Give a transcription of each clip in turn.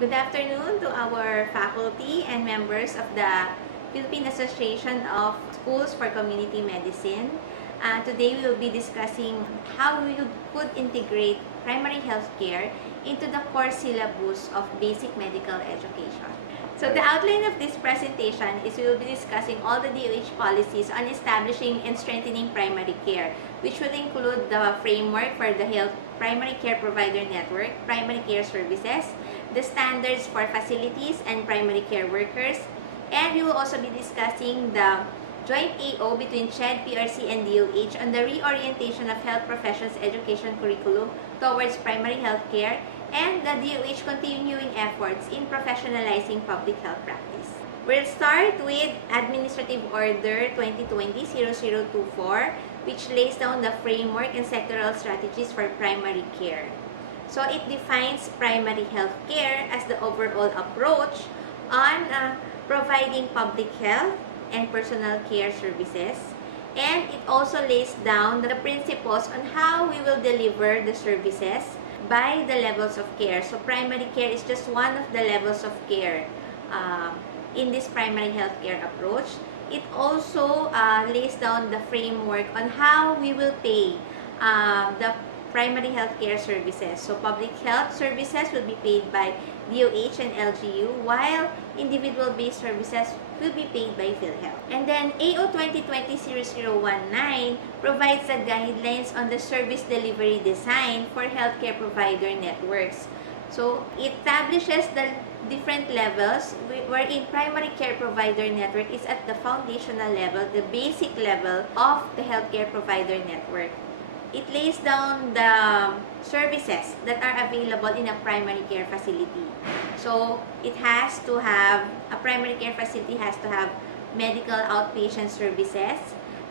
Good afternoon to our faculty and members of the Philippine Association of Schools for Community Medicine. Today we will be discussing how we could integrate primary health care into the core syllabus of basic medical education. So the outline of this presentation is we will be discussing all the DOH policies on establishing and strengthening primary care, which will include the framework for the primary care provider network, primary care services, the standards for facilities and primary care workers, and we will also be discussing the joint AO between CHED, PRC, and DOH on the reorientation of health professions education curriculum towards primary health care and the DOH continuing efforts in professionalizing public health practice. We'll start with Administrative Order 2020-0024, which lays down the framework and sectoral strategies for primary care. So it defines primary health care as the overall approach on providing public health and personal care services, and it also lays down the principles on how we will deliver the services by the levels of care. So primary care is just one of the levels of care in this primary health care approach. It also lays down the framework on how we will pay the primary health care services. So public health services will be paid by DOH and LGU, while individual-based services will be paid by PhilHealth. And then AO 2020-0019 provides the guidelines on the service delivery design for healthcare provider networks. So it establishes the different levels wherein primary care provider network is at the foundational level, the basic level of the healthcare provider network. It lays down the services that are available in a primary care facility. So it has to have, a primary care facility has to have medical outpatient services,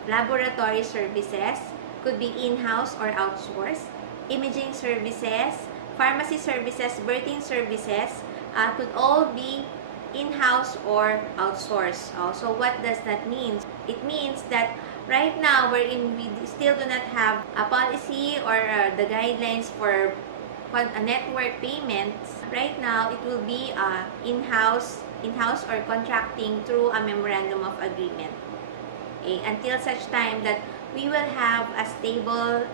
laboratory services, could be in-house or outsourced, imaging services, pharmacy services, birthing services, could all be in-house or outsourced. So what does that mean? It means that right now, wherein we still do not have a policy or the guidelines for network payments, right now it will be in-house or contracting through a memorandum of agreement. Okay? Until such time that we will have a stable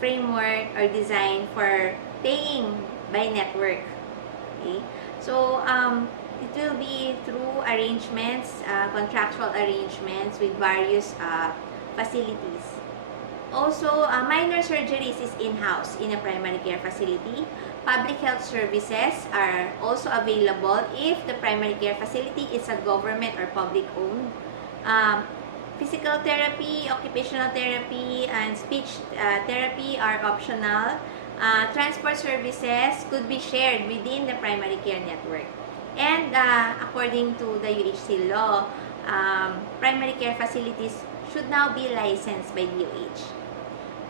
framework or design for paying by network. Okay? So it will be through arrangements, contractual arrangements with various facilities. Also, minor surgeries is in-house in a primary care facility. Public health services are also available if the primary care facility is a government or public-owned. Physical therapy, occupational therapy, and speech therapy are optional. Transport services could be shared within the primary care network. And according to the UHC law, primary care facilities should now be licensed by DOH.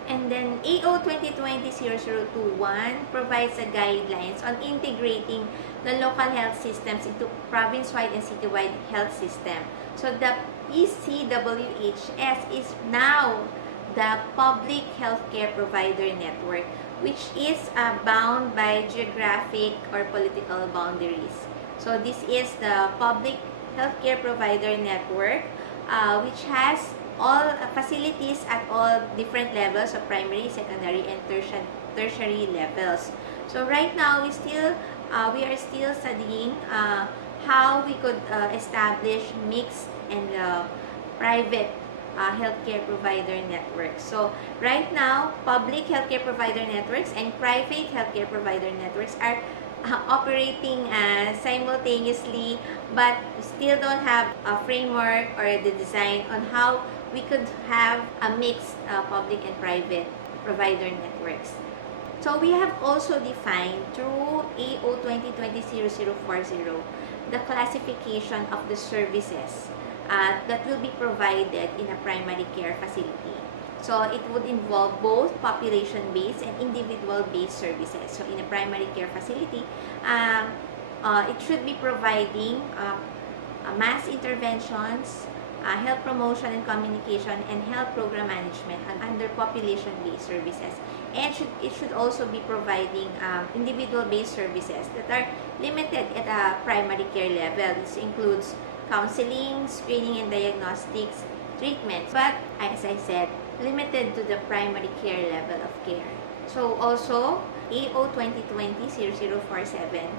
And then AO 2020-0021 provides the guidelines on integrating the local health systems into province-wide and city-wide health system. So the PCWHS is now the public healthcare provider network, which is bound by geographic or political boundaries. So this is the public healthcare provider network, which has all facilities at all different levels of primary, secondary, and tertiary levels. So right now, we are still studying how we could establish mixed and private healthcare provider networks. So right now, public healthcare provider networks and private healthcare provider networks are operating simultaneously, but still don't have a framework or the design on how we could have a mixed public and private provider networks. So we have also defined through AO 2020-0040 the classification of the services that will be provided in a primary care facility. So it would involve both population-based and individual-based services. So in a primary care facility, it should be providing mass interventions, health promotion and communication, and health program management under population-based services. And it should also be providing individual-based services that are limited at a primary care level. This includes counseling, screening and diagnostics, treatments, but as I said, limited to the primary care level of care. So also, AO 2020-0047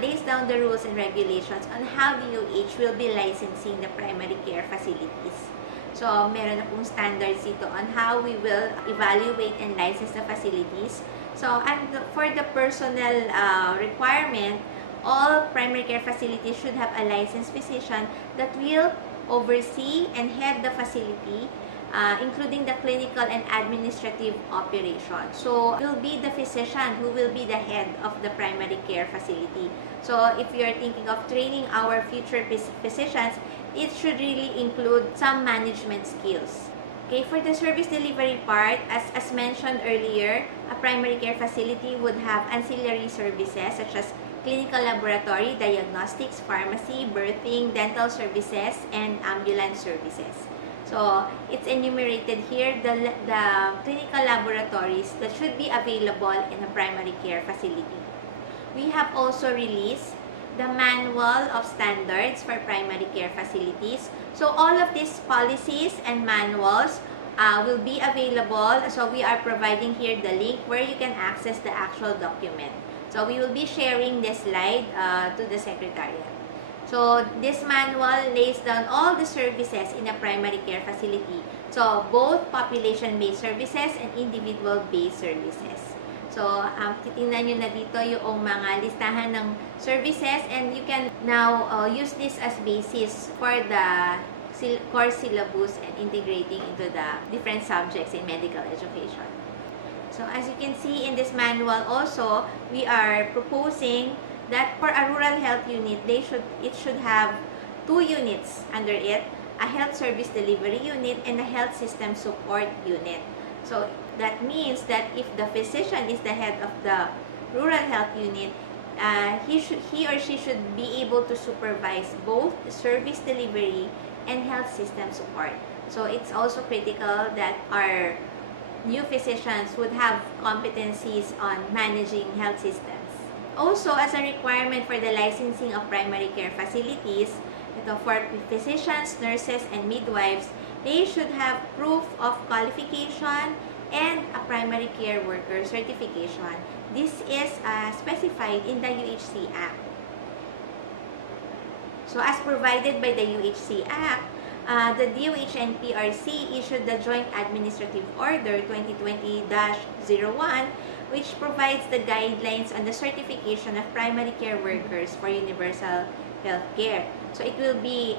lays down the rules and regulations on how DOH will be licensing the primary care facilities. So, meron na pong standards dito on how we will evaluate and license the facilities. So, and for the personnel requirement, all primary care facilities should have a licensed physician that will oversee and head the facility, including the clinical and administrative operations. So, it will be the physician who will be the head of the primary care facility. So, if you are thinking of training our future physicians, it should really include some management skills. Okay, for the service delivery part, as mentioned earlier, a primary care facility would have ancillary services such as clinical laboratory, diagnostics, pharmacy, birthing, dental services, and ambulance services. So, it's enumerated here the clinical laboratories that should be available in a primary care facility. We have also released the Manual of Standards for Primary Care Facilities. So, all of these policies and manuals will be available. So, we are providing here the link where you can access the actual document. So, we will be sharing this slide to the Secretariat. So, this manual lays down all the services in a primary care facility. So, both population-based services and individual-based services. So, titingnan nyo na dito yung mga listahan ng services, and you can now use this as basis for the course syllabus and integrating into the different subjects in medical education. So, as you can see in this manual also, we are proposing that for a rural health unit, it should have 2 units under it, a health service delivery unit and a health system support unit. So, that means that if the physician is the head of the rural health unit, he or she should be able to supervise both service delivery and health system support. So, it's also critical that our new physicians would have competencies on managing health systems. Also, as a requirement for the licensing of primary care facilities, for physicians, nurses, and midwives, they should have proof of qualification and a primary care worker certification. This is specified in the UHC Act. So, as provided by the UHC Act, the DOH and PRC issued the Joint Administrative Order 2020-01, which provides the guidelines on the certification of primary care workers for universal health care. So, it will be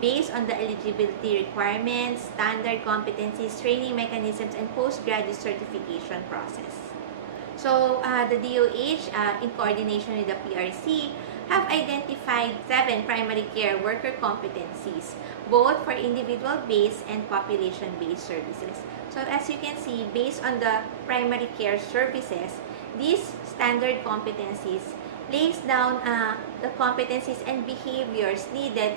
based on the eligibility requirements, standard competencies, training mechanisms, and postgraduate certification process. So, the DOH, in coordination with the PRC, have identified 7 primary care worker competencies, both for individual-based and population-based services. So, as you can see, based on the primary care services, these standard competencies lays down the competencies and behaviors needed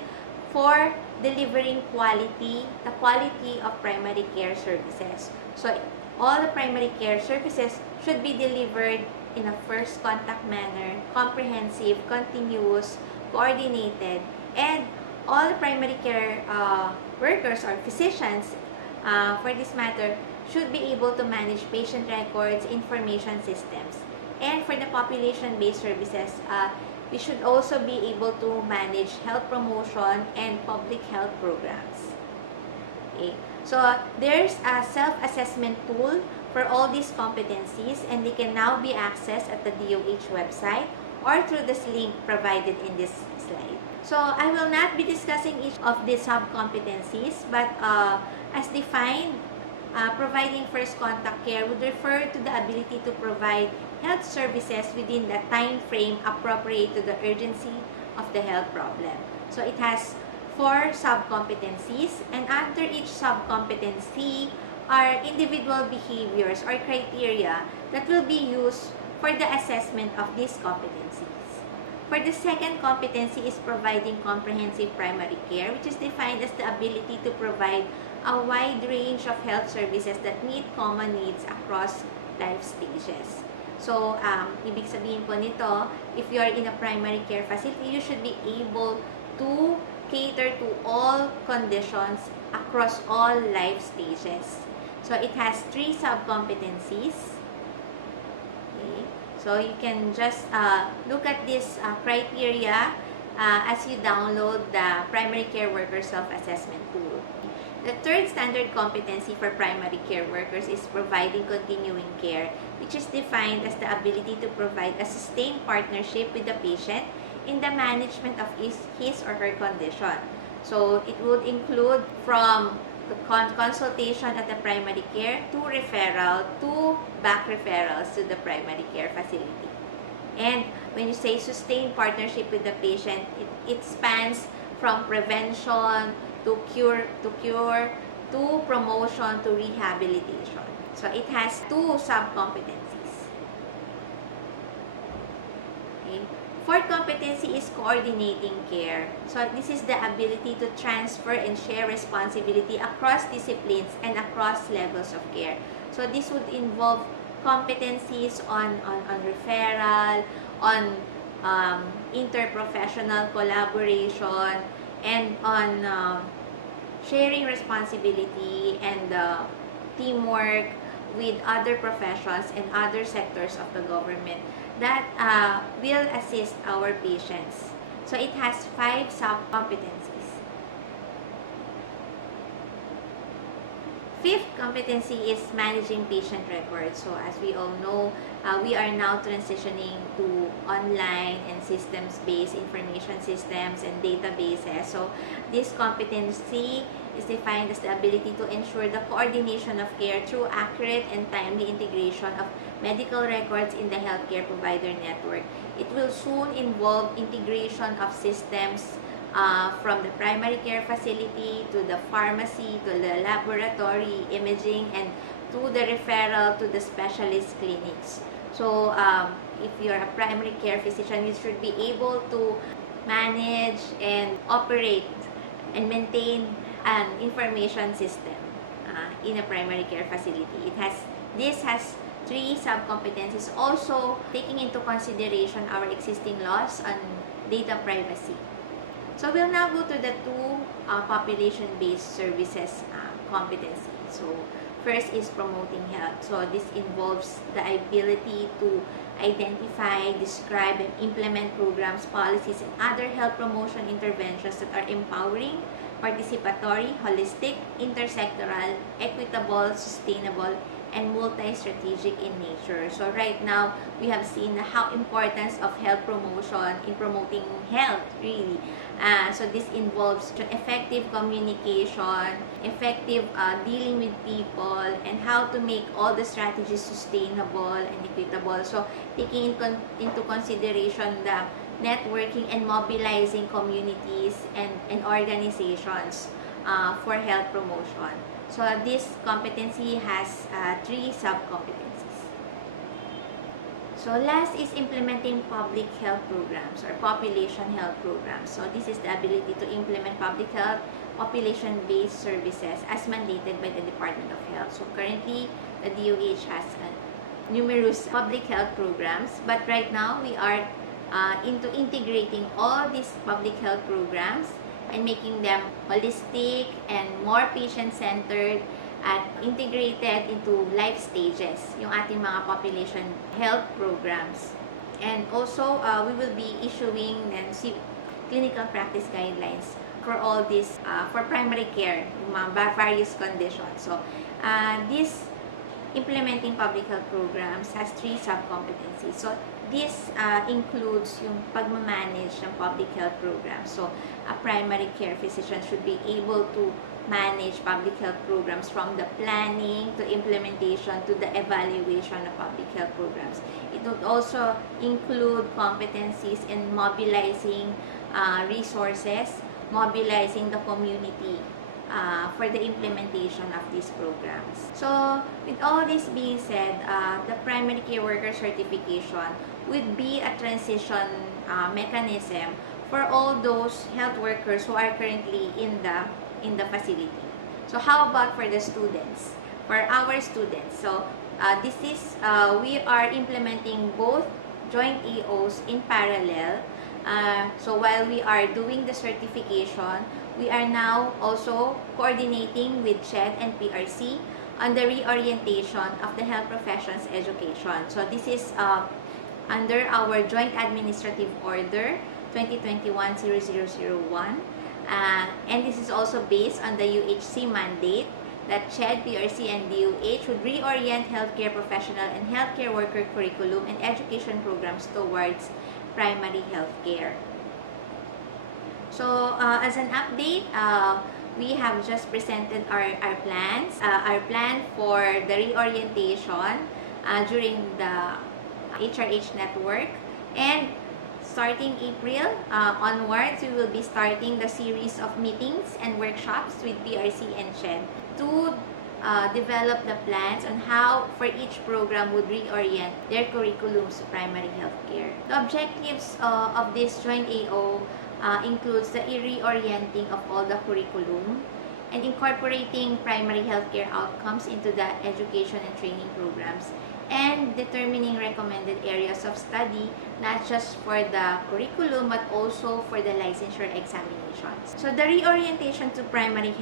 for delivering the quality of primary care services. So, all the primary care services should be delivered in a first contact manner, comprehensive, continuous, coordinated, and all the primary care workers or physicians, for this matter, should be able to manage patient records, information systems. And for the population-based services, we should also be able to manage health promotion and public health programs. Okay. So, there's a self-assessment tool for all these competencies, and they can now be accessed at the DOH website or through this link provided in this slide. So, I will not be discussing each of these sub-competencies, but as defined, providing first contact care would refer to the ability to provide health services within the time frame appropriate to the urgency of the health problem. So, it has 4 sub-competencies, and under each sub-competency are individual behaviors or criteria that will be used for the assessment of these competencies. For the second competency is providing comprehensive primary care, which is defined as the ability to provide a wide range of health services that meet common needs across life stages. So, ibig sabihin po nito, if you are in a primary care facility, you should be able to cater to all conditions across all life stages. So, it has 3 sub-competencies. Okay. So, you can just look at this criteria as you download the Primary Care Worker Self-Assessment Tool. The third standard competency for primary care workers is providing continuing care, which is defined as the ability to provide a sustained partnership with the patient in the management of his or her condition. So, it would include from the consultation at the primary care to referral to back referrals to the primary care facility. And when you say sustained partnership with the patient, it spans from prevention to cure, to promotion, to rehabilitation. So, it has 2 sub-competencies. Okay. Fourth competency is coordinating care. So, this is the ability to transfer and share responsibility across disciplines and across levels of care. So, this would involve competencies on referral, on interprofessional collaboration, and on sharing responsibility and teamwork with other professions and other sectors of the government that will assist our patients. So, it has 5 sub-competencies. Fifth competency is managing patient records. So, as we all know, we are now transitioning to online and systems-based information systems and databases. So, this competency is defined as the ability to ensure the coordination of care through accurate and timely integration of medical records in the healthcare provider network. It will soon involve integration of systems from the primary care facility to the pharmacy to the laboratory, imaging, and to the referral to the specialist clinics. So, if you're a primary care physician, you should be able to manage and operate and maintain an information system in a primary care facility. This has 3 sub-competencies, also taking into consideration our existing laws on data privacy. So, we'll now go to the 2 population-based services competency. So, first is promoting health. So, this involves the ability to identify, describe, and implement programs, policies, and other health promotion interventions that are empowering, participatory, holistic, intersectoral, equitable, sustainable, and multi-strategic in nature. So, right now, we have seen how importance of health promotion in promoting health, really. So, this involves effective communication, effective dealing with people, and how to make all the strategies sustainable and equitable. So, taking into consideration the networking and mobilizing communities and organizations for health promotion. So, this competency has 3 sub-competencies. So, last is implementing public health programs or population health programs. So, this is the ability to implement public health population-based services as mandated by the Department of Health. So, currently, the DOH has numerous public health programs, but right now, we are into integrating all these public health programs and making them holistic and more patient-centered at integrated into life stages, yung ating mga population health programs. And also, we will be issuing clinical practice guidelines for all this, for primary care, yung mga various conditions. So, this implementing public health programs has 3 sub-competencies. So, this includes yung pagmamanage ng public health programs. So, a primary care physician should be able to manage public health programs from the planning to implementation to the evaluation of public health programs. It would also include competencies in mobilizing resources, mobilizing the community for the implementation of these programs. So, with all this being said, the primary care worker certification would be a transition mechanism for all those health workers who are currently in the facility. So, how about for the students? For our students, so this is we are implementing both joint AOs in parallel. So while we are doing the certification, we are now also coordinating with CHED and PRC on the reorientation of the health professions education. So this is under our Joint Administrative Order 2021-0001, and this is also based on the UHC mandate that CHED, PRC, and DOH would reorient healthcare professional and healthcare worker curriculum and education programs towards primary healthcare. So, as an update, we have just presented our plans. Our plan for the reorientation during the HRH network, and starting April onwards, we will be starting the series of meetings and workshops with PRC and CHED to develop the plans on how for each program would reorient their curriculums to primary healthcare. The objectives of this joint AO includes the reorienting of all the curriculum and incorporating primary healthcare outcomes into the education and training programs, and determining recommended areas of study, not just for the curriculum but also for the licensure examinations. So the reorientation to primary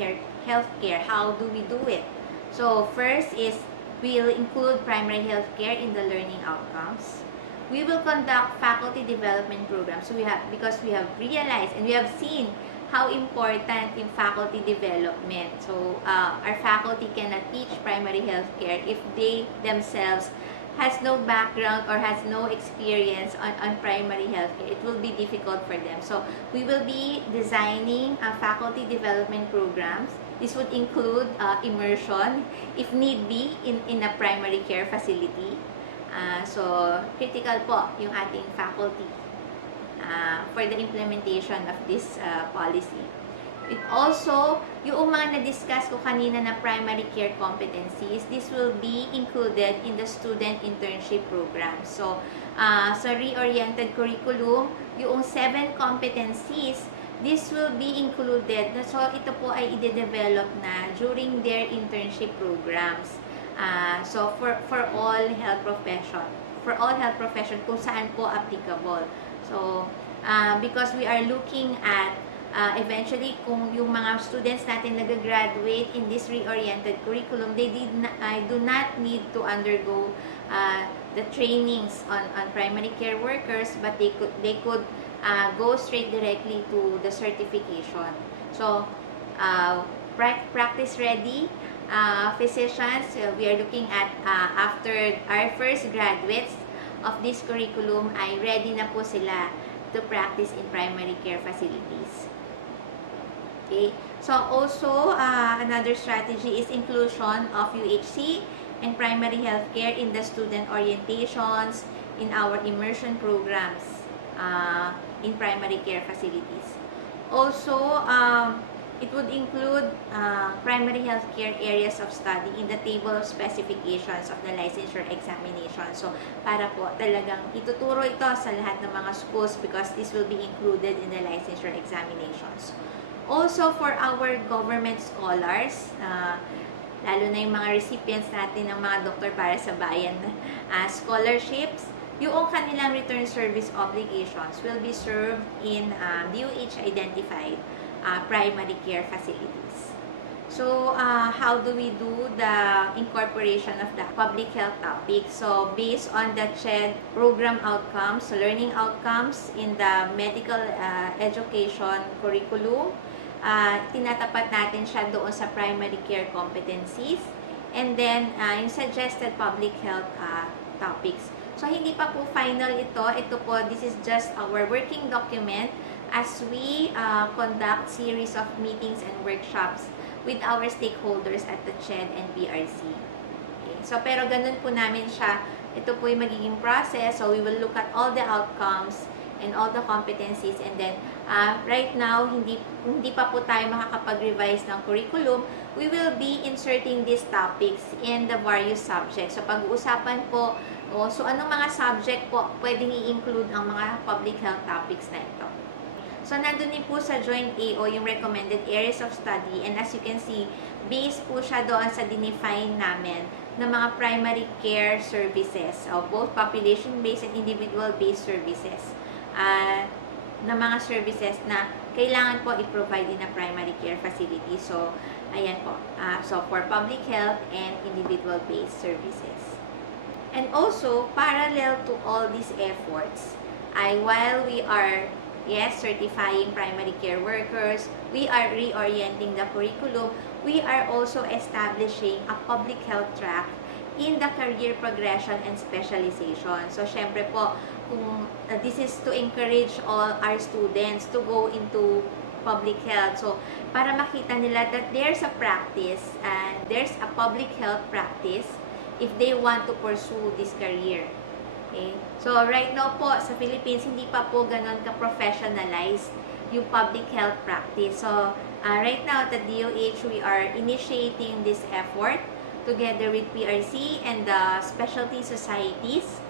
healthcare, how do we do it? So first is we'll include primary healthcare in the learning outcomes. We will conduct faculty development programs. So because we have realized and we have seen how important in faculty development. So our faculty cannot teach primary healthcare if they themselves has no background or has no experience on primary healthcare. It will be difficult for them. So we will be designing faculty development programs. This would include immersion, if need be, in a primary care facility. So critical po yung ating faculty for the implementation of this policy. It also, yung mga na-discuss ko kanina na primary care competencies, this will be included in the student internship program. So, sa reoriented curriculum, yung 7 competencies, this will be included. So, ito po ay i-develop na during their internship programs. So, for all health profession, kung saan po applicable. So, because we are looking at eventually kung yung mga students natin nag-graduate in this reoriented curriculum, they do not need to undergo the trainings on primary care workers, but they could go straight directly to the certification. So, practice ready physicians, we are looking at after our first graduates of this curriculum ay ready na po sila to practice in primary care facilities. Okay. So also another strategy is inclusion of UHC and primary healthcare in the student orientations, in our immersion programs in primary care facilities. Also, it would include primary healthcare areas of study in the table of specifications of the licensure examination. So, para po talagang ituturo ito sa lahat ng mga schools because this will be included in the licensure examinations. Also, for our government scholars, lalo na yung mga recipients natin ng mga Doktor para sa Bayan scholarships, yung kanilang return service obligations will be served in DOH-identified primary care facilities. So, how do we do the incorporation of the public health topic? So, based on the CHED program outcomes, so learning outcomes in the medical education curriculum, tinatapat natin siya doon sa primary care competencies, and then yung suggested public health topics. So, hindi pa po final ito. Ito po, this is just our working document as we conduct series of meetings and workshops with our stakeholders at the CHED and PRC. Okay. So, pero ganun po namin siya. Ito po yung magiging process. So, we will look at all the outcomes and all the competencies. And then, right now, hindi pa po tayo makakapag-revise ng curriculum. We will be inserting these topics in the various subjects. So, pag-uusapan po, so anong mga subject po pwedeng i-include ang mga public health topics na ito. So, nandun din po sa Joint AO yung recommended areas of study, and as you can see, based po siya doon sa dinefine namin ng mga primary care services, both population-based and individual-based services, na mga services na kailangan po i-provide in a primary care facility. So, ayan po. So, for public health and individual-based services. And also, parallel to all these efforts, while we are certifying primary care workers, we are reorienting the curriculum, we are also establishing a public health track in the career progression and specialization. So, syempre po, kung this is to encourage all our students to go into public health. So, para makita nila that there's a practice, and there's a public health practice if they want to pursue this career. Okay? So, right now po, sa Philippines, hindi pa po ganon ka-professionalized yung public health practice. So, right now, at the DOH, we are initiating this effort together with PRC and the specialty societies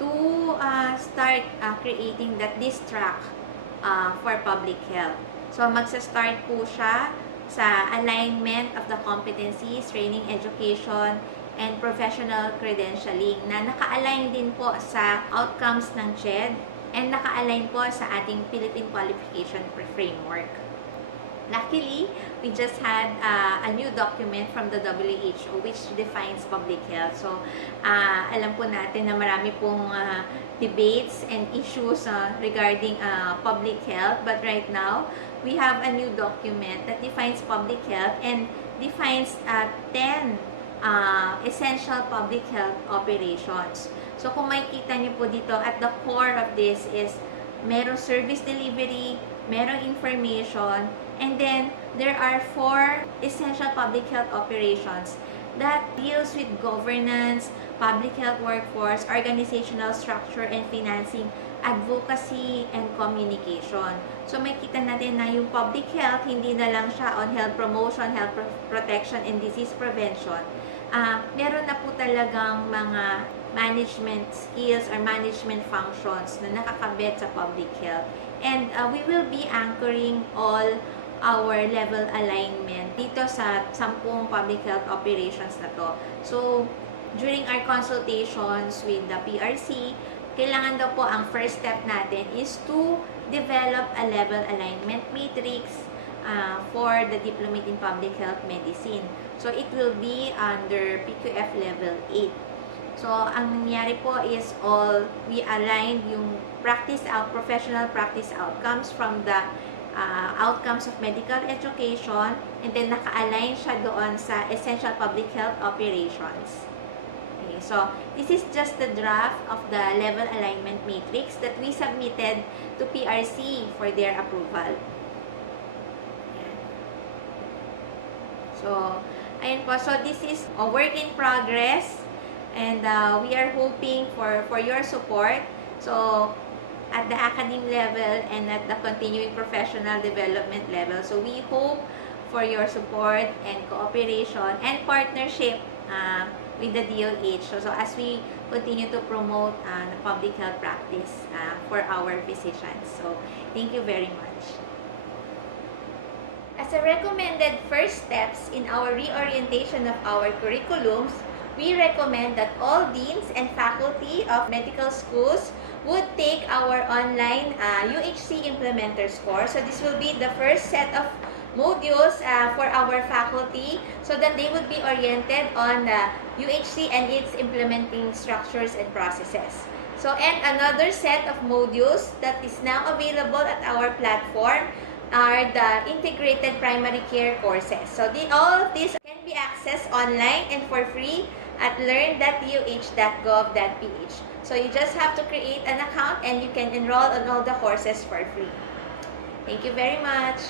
to start creating this track for public health. So, magsa-start po siya sa alignment of the competencies, training, education, and professional credentialing na naka-align din po sa outcomes ng CHED and naka-align po sa ating Philippine Qualification Framework. Luckily, we just had a new document from the WHO which defines public health. So, alam po natin na marami pong debates and issues regarding public health, but right now, we have a new document that defines public health and defines 10 essential public health operations. So, kung makikita niyo po dito, at the core of this is merong service delivery, merong information, and then there are 4 essential public health operations that deals with governance, public health workforce, organizational structure and financing, advocacy, and communication. So, makikita natin na yung public health, hindi na lang siya on health promotion, health protection, and disease prevention. Meron na po talagang mga management skills or management functions na nakakabit sa public health. And we will be anchoring all our level alignment dito sa 10 public health operations na to. So, during our consultations with the PRC, kailangan daw po ang first step natin is to develop a level alignment matrix for the Diplomate in Public Health Medicine. So, it will be under PQF level 8. So, ang nangyari po is we aligned yung professional practice outcomes from the outcomes of medical education, and then naka-align siya doon sa essential public health operations. Okay, so, this is just the draft of the level alignment matrix that we submitted to PRC for their approval. So, ayun po. So, this is a work in progress, and we are hoping for your support. So, at the academic level and at the continuing professional development level. So, we hope for your support and cooperation and partnership with the DOH. So, as we continue to promote the public health practice for our physicians. So, thank you very much. As a recommended first steps in our reorientation of our curriculums, we recommend that all deans and faculty of medical schools would take our online UHC Implementers Course. So, this will be the first set of modules for our faculty so that they would be oriented on the UHC and its implementing structures and processes. So, and another set of modules that is now available at our platform are the integrated primary care courses. So, all of these can be accessed online and for free at learn.doh.gov.ph. So, you just have to create an account and you can enroll on all the courses for free. Thank you very much.